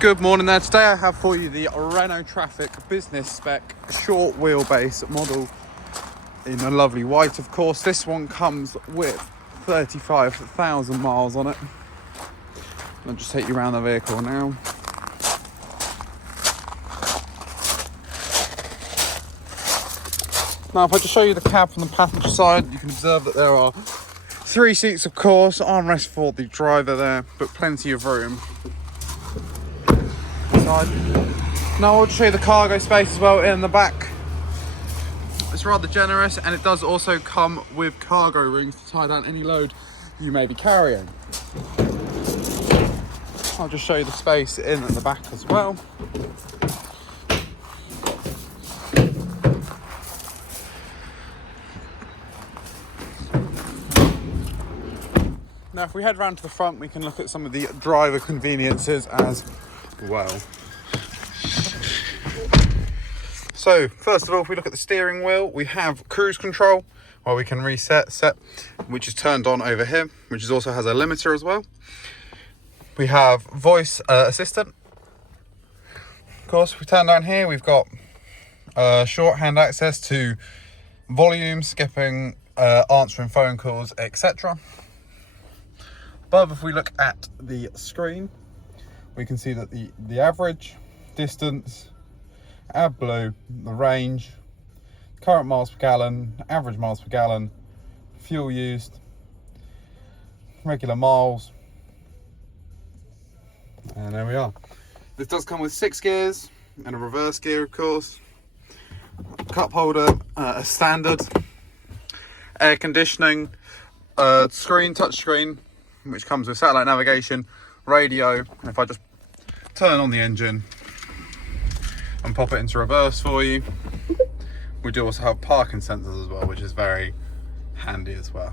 Good morning there. Today I have for you the Renault Traffic business spec short wheelbase model in a lovely white. Of course, this one comes with 35,000 miles on it. I'll just take you around the vehicle now. Now, if I just show you the cab from the passenger side, you can observe that there are 3 seats, of course, armrest for the driver there, but plenty of room. Now I'll just show you the cargo space as well in the back. It's rather generous, and it does also come with cargo rings to tie down any load you may be carrying. I'll just show you the space in the back as well. Now if we head round to the front, we can look at some of the driver conveniences as well. So first of all, if we look at the steering wheel, we have cruise control where we can set, which is turned on over here, which also has a limiter as well. We have voice assistant. Of course, if we turn down here, we've got shorthand access to volume, skipping, answering phone calls, etc. Above, if we look at the screen, we can see that the average, distance, AdBlue, the range, current miles per gallon, average miles per gallon, fuel used, regular miles, and there we are. This does come with 6 gears and a reverse gear, of course, cup holder, a standard, air conditioning, touch screen, which comes with satellite navigation, radio. And if I just turn on the engine and pop it into reverse for you, we do also have parking sensors as well, which is very handy as well.